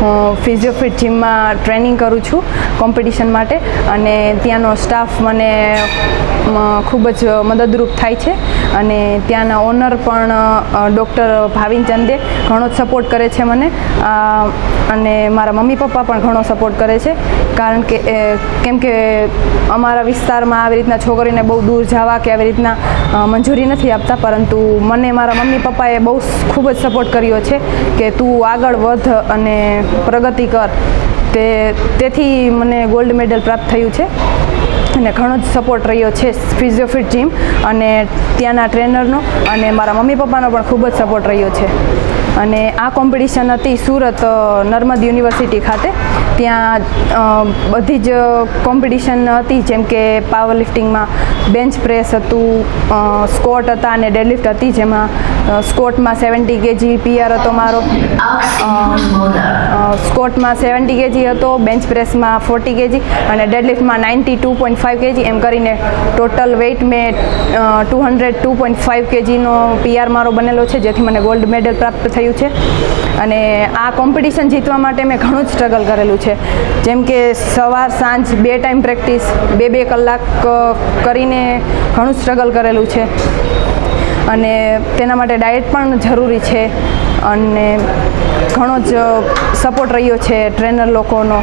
હું ફિઝિયોફિટ જીમમાં ટ્રેનિંગ કરું છું કોમ્પિટિશન માટે અને ત્યાંનો સ્ટાફ મને ખૂબ જ મદદરૂપ થાય છે અને ત્યાંના ઓનર પણ ડૉક્ટર ભાવિન ચંદે ઘણો જ સપોર્ટ કરે છે મને. અને મારા મમ્મી પપ્પા પણ ઘણો સપોર્ટ કરે છે. કારણ કે કેમ કે અમારા વિસ્તારમાં આવી રીતના છોકરીને બહુ દૂર જવા કે આવી રીતના મંજૂરી નથી આપતા, પરંતુ મને મારા મમ્મી પપ્પાએ બહુ ખૂબ જ સપોર્ટ કર્યો છે કે તું આગળ વધ અને પ્રગતિ કર. તે, તેથી મને ગોલ્ડ મેડલ પ્રાપ્ત થયું છે. અને ઘણો જ સપોર્ટ રહ્યો છે ફિઝિયોફિટ જીમ અને ત્યાંના ટ્રેનરનો અને મારા મમ્મી પપ્પાનો પણ ખૂબ જ સપોર્ટ રહ્યો છે. અને આ કોમ્પિટિશન હતી સુરત નર્મદ યુનિવર્સિટી ખાતે. ત્યાં બધી જ કોમ્પિટિશન હતી, જેમ કે પાવર લિફ્ટિંગમાં બેન્ચ પ્રેસ હતું સ્કોટ હતા અને ડેડલિફ્ટ હતી, જેમાં સ્કોટમાં સેવન્ટી કેજી પીઆર હતો મારો. સ્કોટમાં સેવન્ટી કેજી હતો બેન્ચ પ્રેસમાં ફોર્ટી કેજી અને ડેડલિફ્ટમાં ninety two point five KG એમ કરીને ટોટલ વેઇટ મેં two hundred two point five કેજીનો PR મારો બનેલો છે, જેથી મને ગોલ્ડ મેડલ પ્રાપ્ત થયું છે. અને આ કોમ્પિટિશન જીતવા માટે મેં ઘણું જ સ્ટ્રગલ કરેલું છે. જેમ કે સવાર, સાંજ, બે ટાઈમ પ્રેક્ટિસ બે બે કલાક કરીને ઘણું સ્ટ્રગલ કરેલું છે. અને તેના માટે ડાયટ પણ જરૂરી છે અને ઘણો જ સપોર્ટ રહ્યો છે ટ્રેનર લોકોનો.